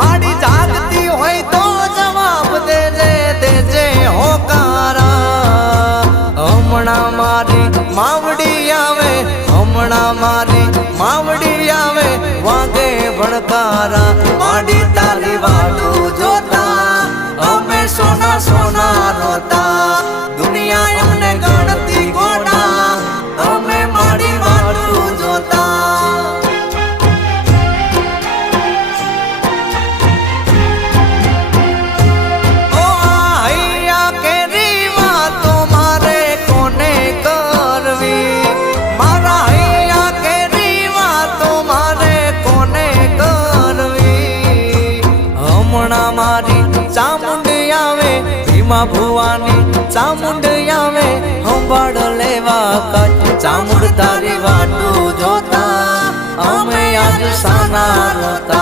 माड़ी जागती होय तो जवाब देजे होकारा। हमणा मारी मावड़ी आवे, हमणा मारी मावड़ी आवे वागे भड़कारा। माड़ी तारी वाटू जोता अमे सोना सोना रोता। दुनिया एमने गणती गोड़ा अमे माड़ी वाटू जोता। चामुंडी आवे भीमा भुवानी चामुंडी आवे हंबाड़ लेवा कच। चामुंड तारी वाटू जोता अमे आज साना रोता।